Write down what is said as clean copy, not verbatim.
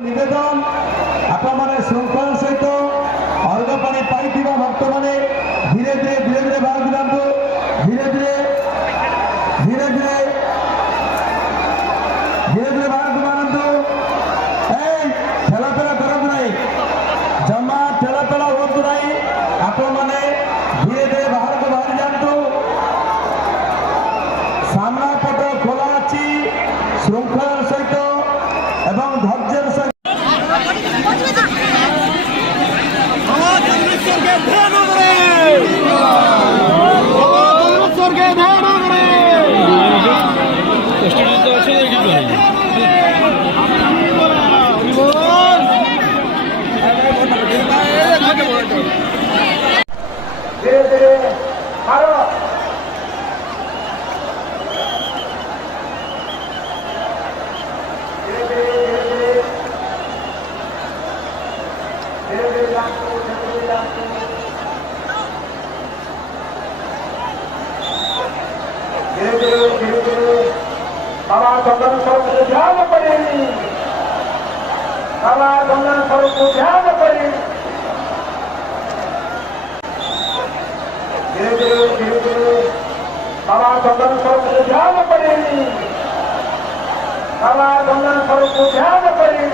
निवेदन आपण माने श्रृंखला सहित अर्घ पानी पाइथिबा भक्त माने धीरे धीरे भाग दिलांतु धीरे धीरे भाग मानंतु ठेलापेला करंतु नहीं जमा ठेलापेला होतु नहीं आपण माने धीरे बाहर को बाहर जांतु सामना पट खोला अछि श्रृंखला सहित एवं धैर्यर सहित धीरे धीरे मारो धीरे बाबा चंदन स्वरूप को ध्यान करी बाबा चंदन स्वरूप को ध्यान करी धीरे बाबा चंदन स्वरूप को ध्यान करी बाबा चंदन स्वरूप को ध्यान करी